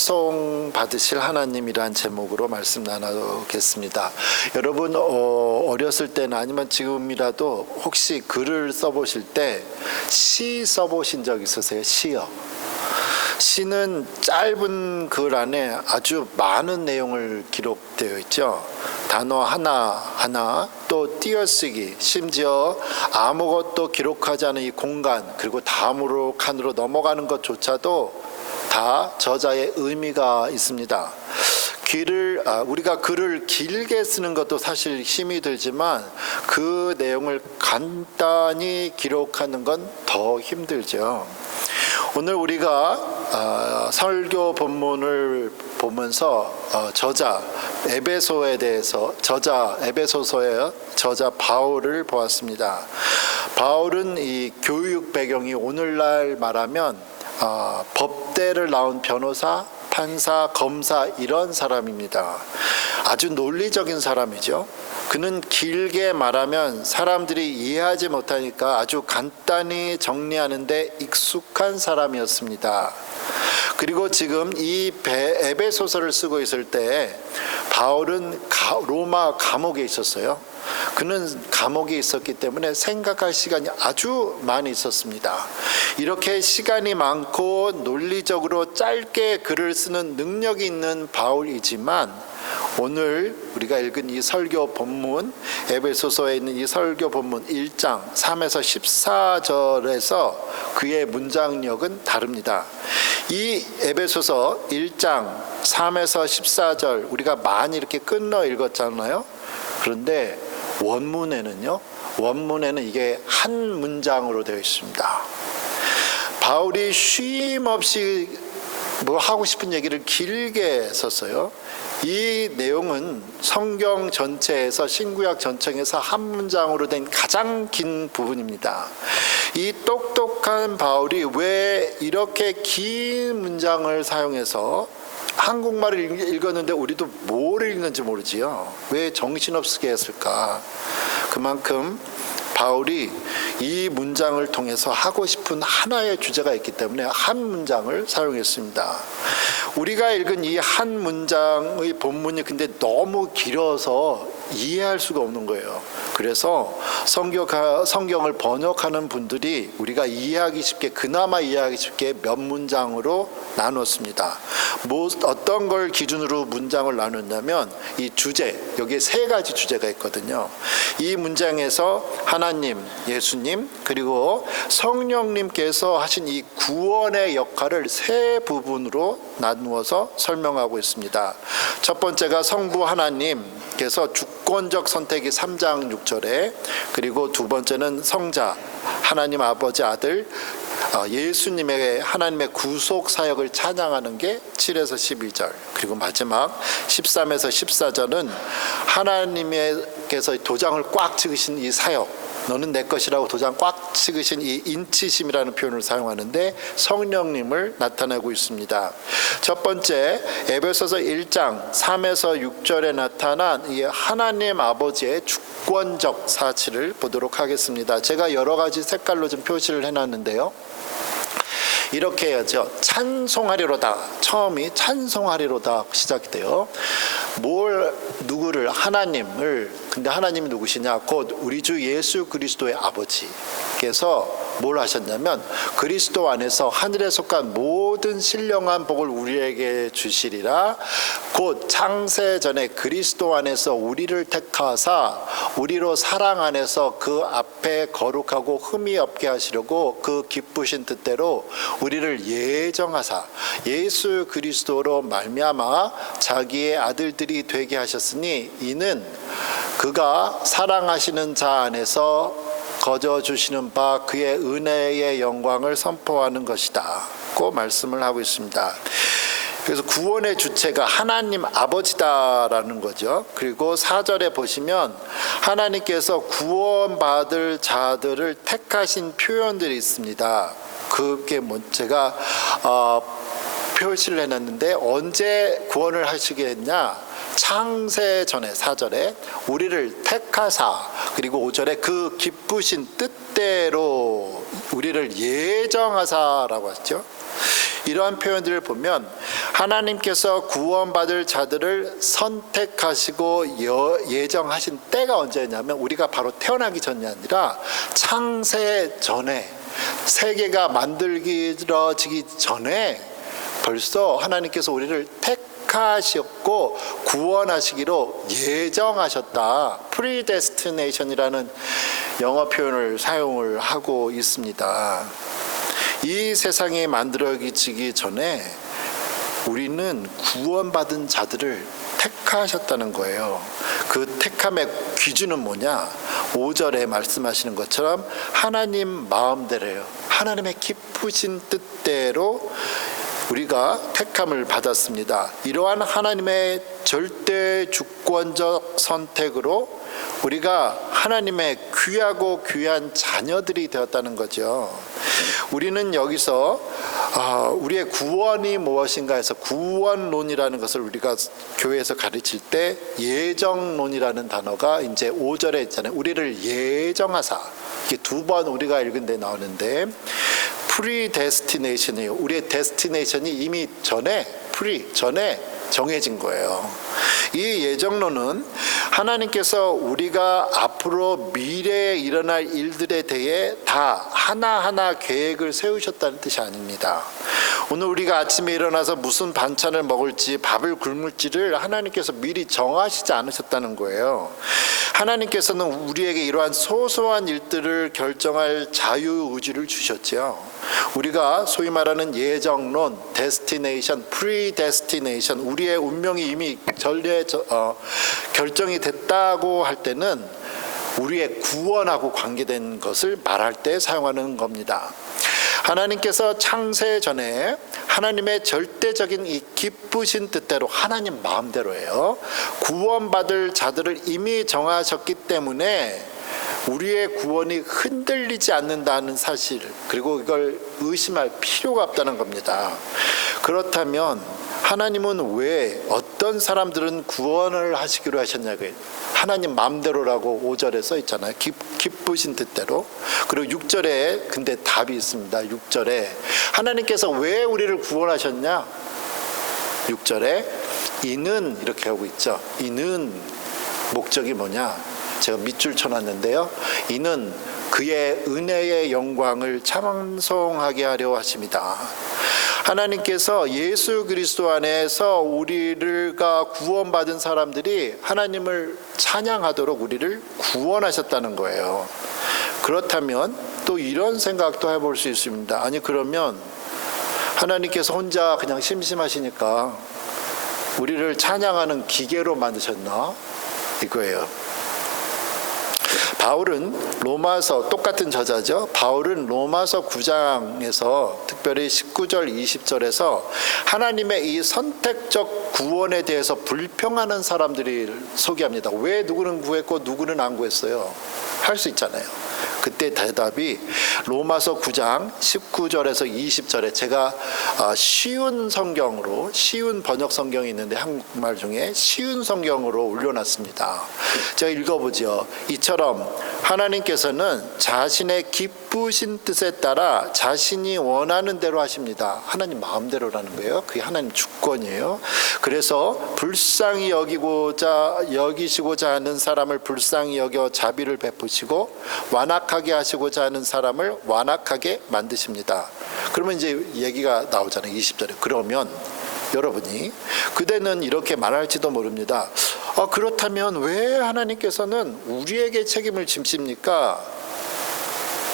찬송 받으실 하나님이란 제목으로 말씀 나누겠습니다. 여러분 어렸을 때나 아니면 지금이라도 혹시 글을 써보실 때 시 써보신 적 있으세요? 시요. 시는 짧은 글 안에 아주 많은 내용을 기록되어 있죠. 단어 하나하나 또 띄어쓰기, 심지어 아무것도 기록하지 않은 이 공간, 그리고 다음으로 칸으로 넘어가는 것조차도 다 저자의 의미가 있습니다. 우리가 글을 길게 쓰는 것도 사실 힘이 들지만 그 내용을 간단히 기록하는 건 더 힘들죠. 오늘 우리가 설교 본문을 보면서 에베소서의 저자 바울을 보았습니다. 바울은 이 교육 배경이 오늘날 말하면 법대를 나온 변호사, 판사, 검사 이런 사람입니다. 아주 논리적인 사람이죠. 그는 길게 말하면 사람들이 이해하지 못하니까 아주 간단히 정리하는데 익숙한 사람이었습니다. 그리고 지금 이 에베소서를 쓰고 있을 때 바울은 로마 감옥에 있었어요. 그는 감옥에 있었기 때문에 생각할 시간이 아주 많이 있었습니다. 이렇게 시간이 많고 논리적으로 짧게 글을 쓰는 능력이 있는 바울이지만 오늘 우리가 읽은 이 설교 본문, 에베소서에 있는 이 설교 본문 1장 3에서 14절에서 그의 문장력은 다릅니다. 이 에베소서 1장 3에서 14절 우리가 많이 이렇게 끊어 읽었잖아요. 그런데 원문에는 이게 한 문장으로 되어 있습니다. 바울이 쉼 없이 뭐 하고 싶은 얘기를 길게 썼어요. 이 내용은 성경 전체에서, 신구약 전체에서 한 문장으로 된 가장 긴 부분입니다. 이 똑똑한 바울이 왜 이렇게 긴 문장을 사용해서 한국말을 읽었는데 우리도 뭘 읽는지 모르지요. 왜 정신없게 했을까? 그만큼 바울이 이 문장을 통해서 하고 싶은 하나의 주제가 있기 때문에 한 문장을 사용했습니다. 우리가 읽은 이 한 문장의 본문이 근데 너무 길어서 이해할 수가 없는 거예요. 그래서 성경을 번역하는 분들이 우리가 그나마 이해하기 쉽게 몇 문장으로 나눴습니다. 어떤 걸 기준으로 문장을 나눴냐면 이 주제, 여기에 세 가지 주제가 있거든요. 이 문장에서 하나님, 예수님, 그리고 성령님께서 하신 이 구원의 역할을 세 부분으로 나누어서 설명하고 있습니다. 첫 번째가 성부 하나님께서 주권적 선택이 3장 6절에, 그리고 두 번째는 성자 하나님 아버지 아들 예수님의 하나님의 구속 사역을 찬양하는 게 7에서 12절, 그리고 마지막 13에서 14절은 하나님께서 도장을 꽉 찍으신 이 사역, 너는 내 것이라고 도장 꽉 찍으신 이 인치심이라는 표현을 사용하는데 성령님을 나타내고 있습니다. 첫 번째 에베소서 1장 3에서 6절에 나타난 이 하나님 아버지의 주권적 사실을 보도록 하겠습니다. 제가 여러 가지 색깔로 좀 표시를 해놨는데요. 이렇게 해야죠. 찬송하리로다. 처음이 찬송하리로다 시작이 돼요. 누구를, 하나님을, 근데 하나님이 누구시냐? 곧 우리 주 예수 그리스도의 아버지께서 뭘 하셨냐면 그리스도 안에서 하늘에 속한 모든 신령한 복을 우리에게 주시리라. 곧 창세 전에 그리스도 안에서 우리를 택하사 우리로 사랑 안에서 그 앞에 거룩하고 흠이 없게 하시려고 그 기쁘신 뜻대로 우리를 예정하사 예수 그리스도로 말미암아 자기의 아들들이 되게 하셨으니 이는 그가 사랑하시는 자 안에서 거저 주시는 바 그의 은혜의 영광을 선포하는 것이다 고 말씀을 하고 있습니다. 그래서 구원의 주체가 하나님 아버지다라는 거죠. 그리고 4절에 보시면 하나님께서 구원받을 자들을 택하신 표현들이 있습니다. 그게 제가 표시를 해놨는데 언제 구원을 하시겠냐? 창세 전에 4절에 우리를 택하사, 그리고 5절에 그 기쁘신 뜻대로 우리를 예정하사라고 하죠. 이러한 표현들을 보면 하나님께서 구원받을 자들을 선택하시고 예정하신 때가 언제냐면 우리가 바로 태어나기 전이 아니라 창세 전에, 세계가 만들어지기 전에 벌써 하나님께서 우리를 택하셨고 구원하시기로 예정하셨다. predestination이라는 영어 표현을 사용을 하고 있습니다. 이 세상이 만들어지기 전에 우리는 구원받은 자들을 택하셨다는 거예요. 그 택함의 기준은 뭐냐? 5절에 말씀하시는 것처럼 하나님 마음대로예요. 하나님의 기쁘신 뜻대로 우리가 택함을 받았습니다. 이러한 하나님의 절대 주권적 선택으로 우리가 하나님의 귀하고 귀한 자녀들이 되었다는 거죠. 우리는 여기서 우리의 구원이 무엇인가 해서 구원론이라는 것을 우리가 교회에서 가르칠 때 예정론이라는 단어가 이제 5절에 있잖아요. 우리를 예정하사, 이게 두 번 우리가 읽은 데 나오는데 predestination이에요. 우리의 destination이 이미 전에 정해진 거예요. 이 예정론은 하나님께서 우리가 앞으로 미래에 일어날 일들에 대해 다 하나하나 계획을 세우셨다는 뜻이 아닙니다. 오늘 우리가 아침에 일어나서 무슨 반찬을 먹을지, 밥을 굶을지를 하나님께서 미리 정하시지 않으셨다는 거예요. 하나님께서는 우리에게 이러한 소소한 일들을 결정할 자유의지를 주셨죠. 우리가 소위 말하는 예정론, destination, predestination, 우리의 운명이 이미 결정이 됐다고 할 때는 우리의 구원하고 관계된 것을 말할 때 사용하는 겁니다. 하나님께서 창세 전에 하나님의 절대적인 이 기쁘신 뜻대로, 하나님 마음대로예요, 구원받을 자들을 이미 정하셨기 때문에 우리의 구원이 흔들리지 않는다는 사실, 그리고 이걸 의심할 필요가 없다는 겁니다. 그렇다면 하나님은 왜 어떤 사람들은 구원을 하시기로 하셨냐고요. 하나님 마음대로라고 5절에 써 있잖아요. 기쁘신 뜻대로. 그리고 6절에 근데 답이 있습니다. 6절에 하나님께서 왜 우리를 구원하셨냐? 6절에 이는, 이렇게 하고 있죠. 이는 목적이 뭐냐? 제가 밑줄 쳐놨는데요. 이는 그의 은혜의 영광을 찬송하게 하려 하십니다. 하나님께서 예수 그리스도 안에서 우리가 구원받은 사람들이 하나님을 찬양하도록 우리를 구원하셨다는 거예요. 그렇다면 또 이런 생각도 해볼 수 있습니다. 아니, 그러면 하나님께서 혼자 그냥 심심하시니까 우리를 찬양하는 기계로 만드셨나? 이거예요. 바울은 로마서, 똑같은 저자죠. 바울은 로마서 9장에서 특별히 19절 20절에서 하나님의 이 선택적 구원에 대해서 불평하는 사람들을 소개합니다. 왜 누구는 구했고 누구는 안 구했어요? 할 수 있잖아요. 그때 대답이 로마서 9장 19절에서 20절에 제가 쉬운 성경으로, 쉬운 번역 성경이 있는데 한국말 중에 쉬운 성경으로 올려놨습니다. 제가 읽어보죠. 이처럼 하나님께서는 자신의 기쁘신 뜻에 따라 자신이 원하는 대로 하십니다. 하나님 마음대로라는 거예요. 그게 하나님 주권이에요. 그래서 불쌍히 여기시고자 하는 사람을 불쌍히 여겨 자비를 베푸시고 완악하게 하시고자 하는 사람을 완악하게 만드십니다. 그러면 이제 얘기가 나오잖아요. 20절에. 그러면 여러분이 그대는 이렇게 말할지도 모릅니다. 그렇다면 왜 하나님께서는 우리에게 책임을 지십니까?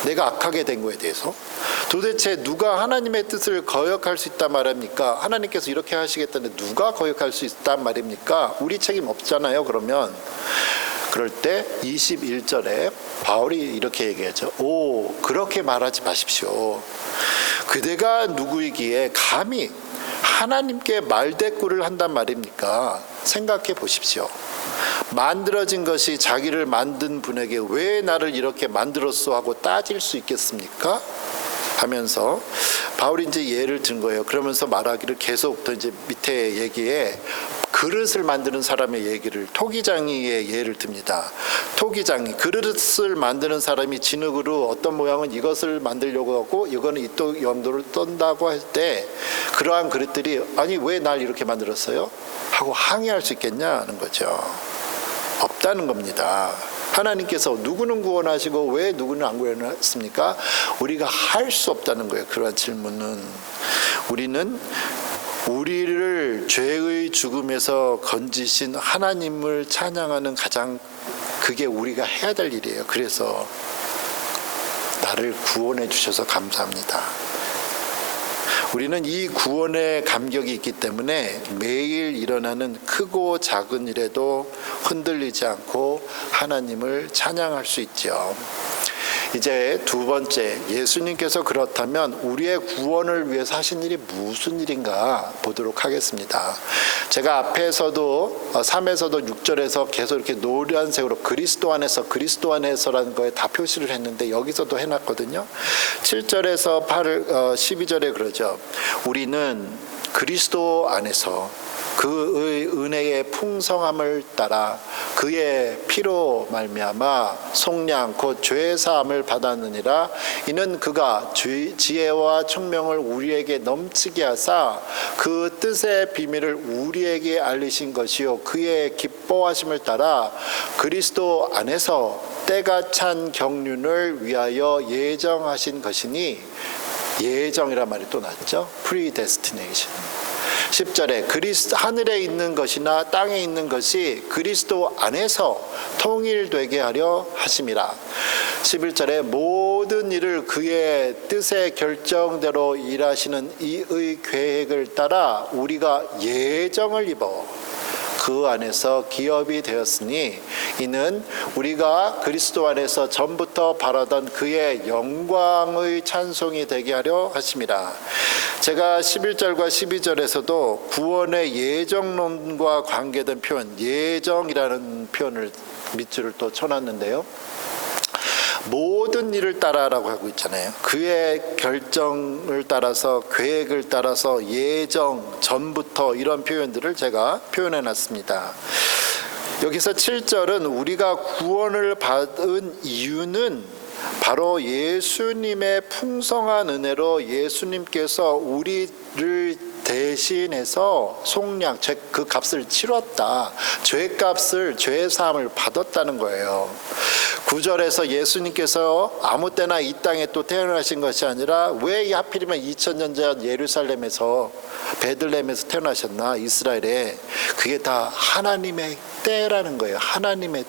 내가 악하게 된 거에 대해서 도대체 누가 하나님의 뜻을 거역할 수 있단 말입니까? 하나님께서 이렇게 하시겠다는데 누가 거역할 수 있단 말입니까? 우리 책임 없잖아요. 그러면 그럴 때 21절에 바울이 이렇게 얘기하죠. 그렇게 말하지 마십시오. 그대가 누구이기에 감히 하나님께 말대꾸를 한단 말입니까? 생각해 보십시오. 만들어진 것이 자기를 만든 분에게 왜 나를 이렇게 만들었어 하고 따질 수 있겠습니까? 하면서 바울이 이제 예를 든 거예요. 그러면서 말하기를 계속 또 이제 밑에 얘기에 그릇을 만드는 사람의 얘기를, 토기장이의 예를 듭니다. 토기장이 그릇을 만드는 사람이 진흙으로 어떤 모양은 이것을 만들려고 하고 이거는 이쪽 염도를 떤다고 할 때 그러한 그릇들이 아니 왜 날 이렇게 만들었어요? 하고 항의할 수 있겠냐는 거죠. 없다는 겁니다. 하나님께서 누구는 구원하시고 왜 누구는 안 구원했습니까? 우리가 할 수 없다는 거예요. 그러한 질문은. 우리는 우리를 죄의 죽음에서 건지신 하나님을 찬양하는 가장 그게 우리가 해야 될 일이에요. 그래서 나를 구원해 주셔서 감사합니다. 우리는 이 구원의 감격이 있기 때문에 매일 일어나는 크고 작은 일에도 흔들리지 않고 하나님을 찬양할 수 있죠. 이제 두 번째, 예수님께서 그렇다면 우리의 구원을 위해서 하신 일이 무슨 일인가 보도록 하겠습니다. 제가 앞에서도 3에서도 6절에서 계속 이렇게 노란색으로 그리스도 안에서라는 거에 다 표시를 했는데 여기서도 해놨거든요. 7절에서 12절에 그러죠. 우리는 그리스도 안에서 그의 은혜의 풍성함을 따라 그의 피로 말미암아 속량 곧 죄 사함을 받았느니라. 이는 그가 지혜와 총명을 우리에게 넘치게 하사 그 뜻의 비밀을 우리에게 알리신 것이요 그의 기뻐하심을 따라 그리스도 안에서 때가 찬 경륜을 위하여 예정하신 것이니, 예정이란 말이 또 나왔죠. predestination. 10절에 하늘에 있는 것이나 땅에 있는 것이 그리스도 안에서 통일되게 하려 하심이라. 11절에 모든 일을 그의 뜻의 결정대로 일하시는 이의 계획을 따라 우리가 예정을 입어 그 안에서 기업이 되었으니 이는 우리가 그리스도 안에서 전부터 바라던 그의 영광의 찬송이 되게 하려 하심이라. 제가 11절과 12절에서도 구원의 예정론과 관계된 표현, 예정이라는 표현을 밑줄을 또 쳐놨는데요. 모든 일을 따라라고 하고 있잖아요. 그의 결정을 따라서, 계획을 따라서, 예정, 전부터, 이런 표현들을 제가 표현해 놨습니다. 여기서 7절은 우리가 구원을 받은 이유는 바로 예수님의 풍성한 은혜로 예수님께서 우리를 대신해서 속량, 그 값을 치렀다. 죄값을, 죄사함을 받았다는 거예요. 9절에서 예수님께서 아무 때나 이 땅에 또 태어나신 것이 아니라 왜 하필이면 2000년 전 예루살렘에서 베들레헴에서 태어나셨나, 이스라엘에. 그게 다 하나님의 때라는 거예요. 하나님의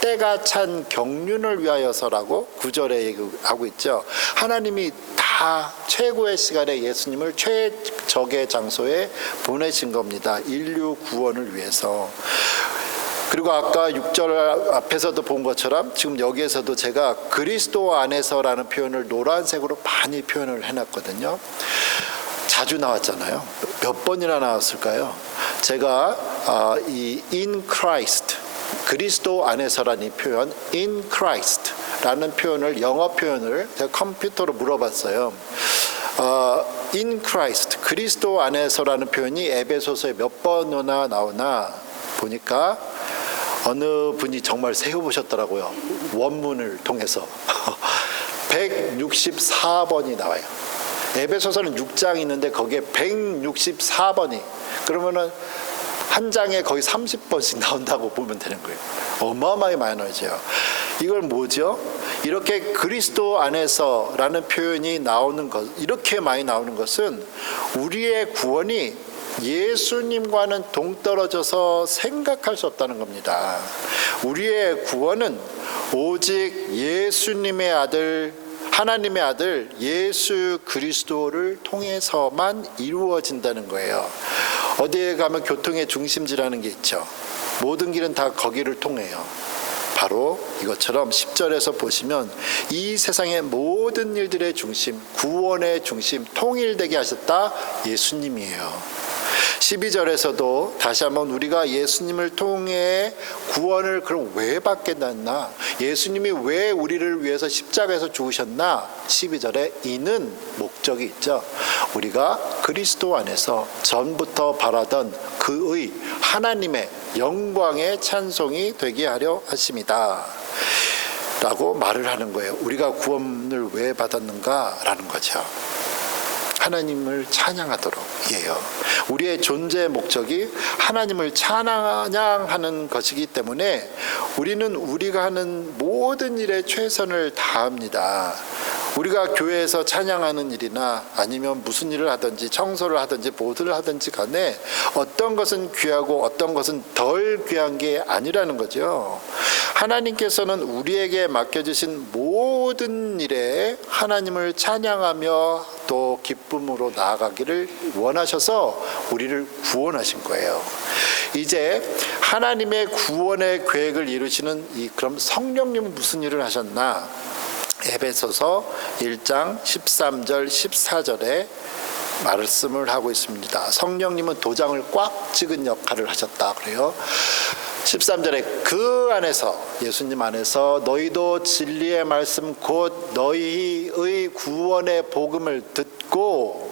때가 찬 경륜을 위하여서라고 9절에 얘기하고 있죠. 하나님이 다 최고의 시간에 예수님을 최적의 장소에 보내신 겁니다. 인류 구원을 위해서. 그리고 아까 6절 앞에서도 본 것처럼 지금 여기에서도 제가 그리스도 안에서라는 표현을 노란색으로 많이 표현을 해놨거든요. 자주 나왔잖아요. 몇 번이나 나왔을까요? 제가 이 in Christ, 그리스도 안에서라는 이 표현 in Christ 라는 표현을, 영어 표현을 제가 컴퓨터로 물어봤어요. in Christ, 그리스도 안에서라는 표현이 에베소서에 몇 번이나 나오나 보니까 어느 분이 정말 세어보셨더라고요. 원문을 통해서 164번이 나와요. 에베소서는 6장이 있는데 거기에 164번이, 그러면은 한 장에 거의 30번씩 나온다고 보면 되는 거예요. 어마어마하게 많이 나오죠. 이걸 뭐죠? 이렇게 그리스도 안에서라는 표현이 나오는 것, 이렇게 많이 나오는 것은 우리의 구원이 예수님과는 동떨어져서 생각할 수 없다는 겁니다. 우리의 구원은 오직 예수님의 아들, 하나님의 아들 예수 그리스도를 통해서만 이루어진다는 거예요. 어디에 가면 교통의 중심지라는 게 있죠. 모든 길은 다 거기를 통해요. 바로 이것처럼 10절에서 보시면 이 세상의 모든 일들의 중심, 구원의 중심, 통일되게 하셨다 예수님이에요. 12절에서도 다시 한번 우리가 예수님을 통해 구원을 그럼 왜 받게 됐나? 예수님이 왜 우리를 위해서 십자가에서 죽으셨나? 12절에 이는 목적이 있죠. 우리가 그리스도 안에서 전부터 바라던 그의 하나님의 영광의 찬송이 되게 하려 하심이다 라고 말을 하는 거예요. 우리가 구원을 왜 받았는가 라는 거죠. 하나님을 찬양하도록 이에요. 우리의 존재의 목적이 하나님을 찬양하는 것이기 때문에 우리는 우리가 하는 모든 일에 최선을 다합니다. 우리가 교회에서 찬양하는 일이나 아니면 무슨 일을 하든지 청소를 하든지 보드를 하든지 간에 어떤 것은 귀하고 어떤 것은 덜 귀한 게 아니라는 거죠. 하나님께서는 우리에게 맡겨주신 모든 일에 하나님을 찬양하며 또 기쁨으로 나아가기를 원하셔서 우리를 구원하신 거예요. 이제 하나님의 구원의 계획을 이루시는 그럼 성령님은 무슨 일을 하셨나? 에베소서 1장 13절 14절에 말씀을 하고 있습니다. 성령님은 도장을 꽉 찍은 역할을 하셨다 그래요. 13절에 그 안에서 예수님 안에서 너희도 진리의 말씀 곧 너희의 구원의 복음을 듣고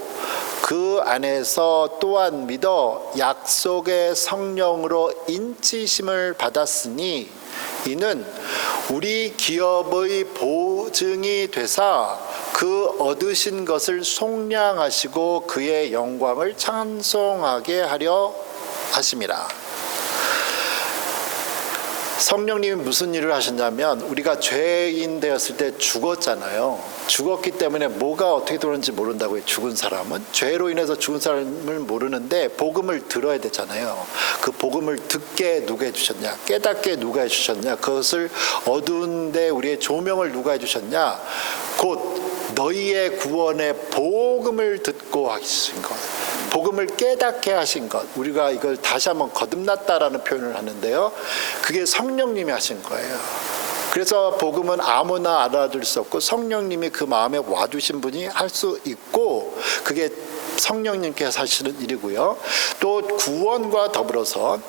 그 안에서 또한 믿어 약속의 성령으로 인치심을 받았으니 이는 우리 기업의 보증이 되사 그 얻으신 것을 속량하시고 그의 영광을 찬송하게 하려 하심이라. 성령님이 무슨 일을 하셨냐면 우리가 죄인 되었을 때 죽었잖아요. 죽었기 때문에 뭐가 어떻게 되는지 모른다고요. 죽은 사람은 죄로 인해서 죽은 사람을 모르는데 복음을 들어야 되잖아요. 그 복음을 듣게 누가 해주셨냐, 깨닫게 누가 해주셨냐, 그것을 어두운데 우리의 조명을 누가 해주셨냐, 곧 너희의 구원의 복음을 듣고 하신 것, 복음을 깨닫게 하신 것, 우리가 이걸 다시 한번 거듭났다라는 표현을 하는데요, 그게 성령님이 하신 거예요. 그래서 복음은 아무나 알아들 수 없고 성령님이 그 마음에 와두신 분이 할 수 있고, 그게 성령님께서 하시는 일이고요. 또 구원과 더불어서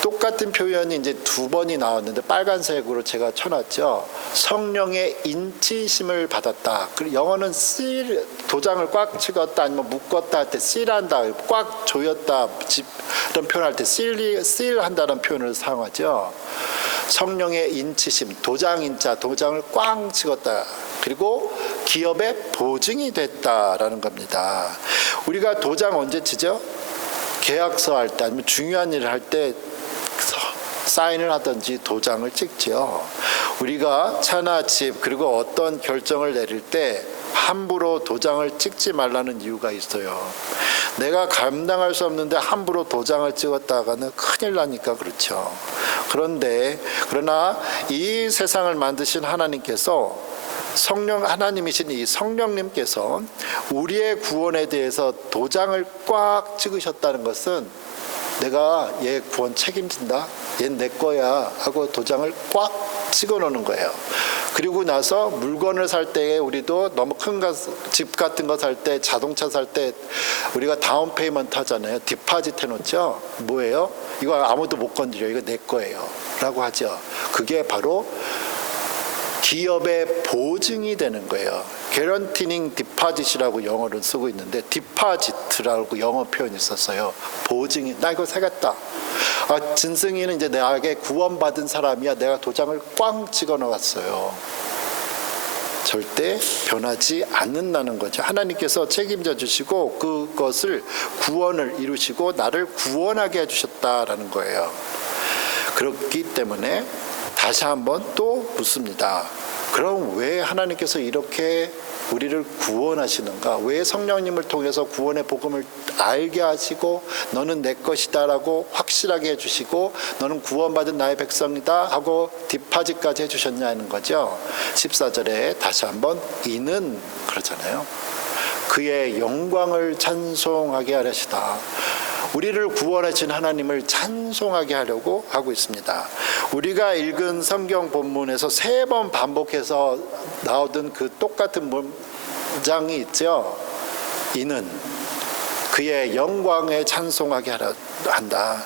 똑같은 표현이 이제 두 번이 나왔는데 빨간색으로 제가 쳐놨죠. 성령의 인치심을 받았다. 그리고 영어는 seal, 도장을 꽉 찍었다 아니면 묶었다 할 때 seal한다, 꽉 조였다 이런 표현할 때 seal한다는 표현을 사용하죠. 성령의 인치심, 도장인자, 도장을 꽉 찍었다. 그리고 기업의 보증이 됐다라는 겁니다. 우리가 도장 언제 치죠? 계약서 할 때 아니면 중요한 일을 할 때 사인을 하든지 도장을 찍죠. 우리가 차나 집 그리고 어떤 결정을 내릴 때 함부로 도장을 찍지 말라는 이유가 있어요. 내가 감당할 수 없는데 함부로 도장을 찍었다가는 큰일 나니까 그렇죠. 그러나 이 세상을 만드신 하나님께서 하나님이신 이 성령님께서 우리의 구원에 대해서 도장을 꽉 찍으셨다는 것은 내가 얘 구원 책임진다, 얘는 내 거야 하고 도장을 꽉 찍어 놓는 거예요. 그리고 나서 물건을 살 때 우리도 너무 큰 집 같은 거 살 때, 자동차 살 때 우리가 다운 페이먼트 하잖아요. 디파짓 해놓죠. 뭐예요? 이거 아무도 못 건드려, 이거 내 거예요 라고 하죠. 그게 바로 기업의 보증이 되는 거예요. guaranteeing deposit이라고 영어를 쓰고 있는데 deposit라고 영어 표현이 있었어요. 보증이, 나 이거 사겠다. 진승이는 이제 내게 구원받은 사람이야. 내가 도장을 꽝 찍어 놓았어요. 절대 변하지 않는다는 거죠. 하나님께서 책임져 주시고 그것을 구원을 이루시고 나를 구원하게 해주셨다라는 거예요. 그렇기 때문에 다시 한번 또 묻습니다. 그럼 왜 하나님께서 이렇게 우리를 구원하시는가? 왜 성령님을 통해서 구원의 복음을 알게 하시고 너는 내 것이다 라고 확실하게 해주시고 너는 구원받은 나의 백성이다 하고 디파짓까지 해주셨냐는 거죠. 14절에 다시 한번 이는 그러잖아요. 그의 영광을 찬송하게 하려시다. 우리를 구원하신 하나님을 찬송하게 하려고 하고 있습니다. 우리가 읽은 성경 본문에서 3번 반복해서 나오던 그 똑같은 문장이 있죠. 이는 그의 영광에 찬송하게 한다.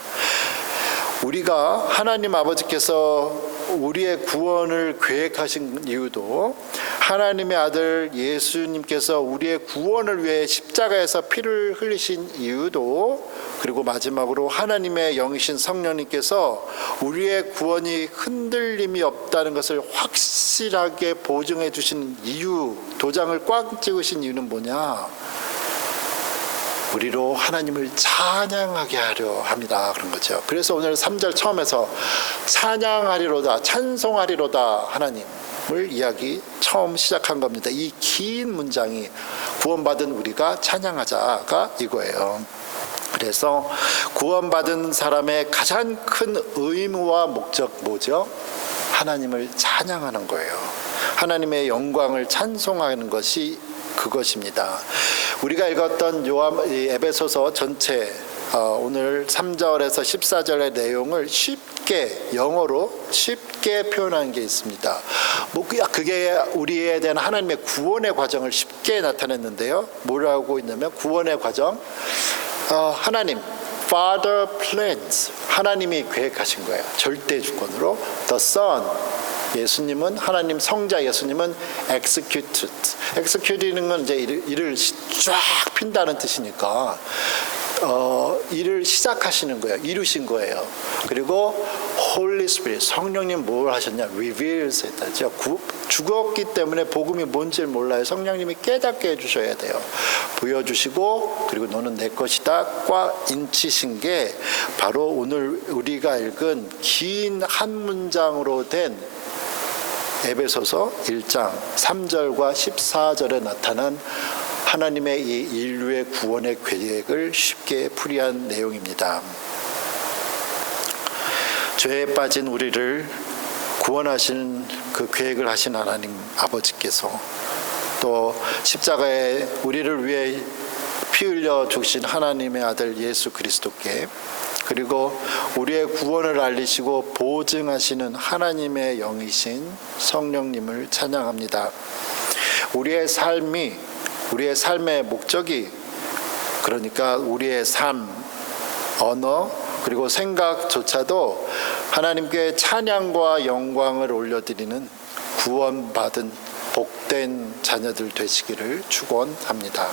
우리가 하나님 아버지께서 우리의 구원을 계획하신 이유도 하나님의 아들 예수님께서 우리의 구원을 위해 십자가에서 피를 흘리신 이유도, 그리고 마지막으로 하나님의 영이신 성령님께서 우리의 구원이 흔들림이 없다는 것을 확실하게 보증해 주신 이유, 도장을 꽉 찍으신 이유는 뭐냐? 우리로 하나님을 찬양하게 하려 합니다. 그런 거죠. 그래서 오늘 3절 처음에서 찬양하리로다, 찬송하리로다 하나님을 이야기 처음 시작한 겁니다. 이 긴 문장이 구원받은 우리가 찬양하자가 이거예요. 그래서 구원받은 사람의 가장 큰 의무와 목적 뭐죠? 하나님을 찬양하는 거예요. 하나님의 영광을 찬송하는 것이 그것입니다. 우리가 읽었던 에베소서 전체 오늘 3절에서 14절의 내용을 쉽게 영어로 쉽게 표현한 게 있습니다. 그게 우리에 대한 하나님의 구원의 과정을 쉽게 나타냈는데요. 뭐라고 있냐면 구원의 과정, 하나님 Father plans, 하나님이 계획하신 거예요. 절대 주권으로. The Son, 예수님은, 하나님 성자 예수님은 execute는 건 이제 일을 쫙 핀다는 뜻이니까 일을 시작하시는 거예요. 이루신 거예요. 그리고 Holy Spirit, 성령님 뭘 하셨냐? Reveals 했다죠. 죽었기 때문에 복음이 뭔지를 몰라요. 성령님이 깨닫게 해주셔야 돼요. 보여주시고, 그리고 너는 내 것이다 꽉 인치신 게 바로 오늘 우리가 읽은 긴 한 문장으로 된 에베소서 1장 3절과 14절에 나타난 하나님의 이 인류의 구원의 계획을 쉽게 풀이한 내용입니다. 죄에 빠진 우리를 구원하시는 그 계획을 하신 하나님 아버지께서, 또 십자가에 우리를 위해 피 흘려 죽으신 하나님의 아들 예수 그리스도께, 그리고 우리의 구원을 알리시고 보증하시는 하나님의 영이신 성령님을 찬양합니다. 우리의 삶의 목적이, 그러니까 우리의 삶, 언어, 그리고 생각조차도 하나님께 찬양과 영광을 올려드리는 구원받은 복된 자녀들 되시기를 축원합니다.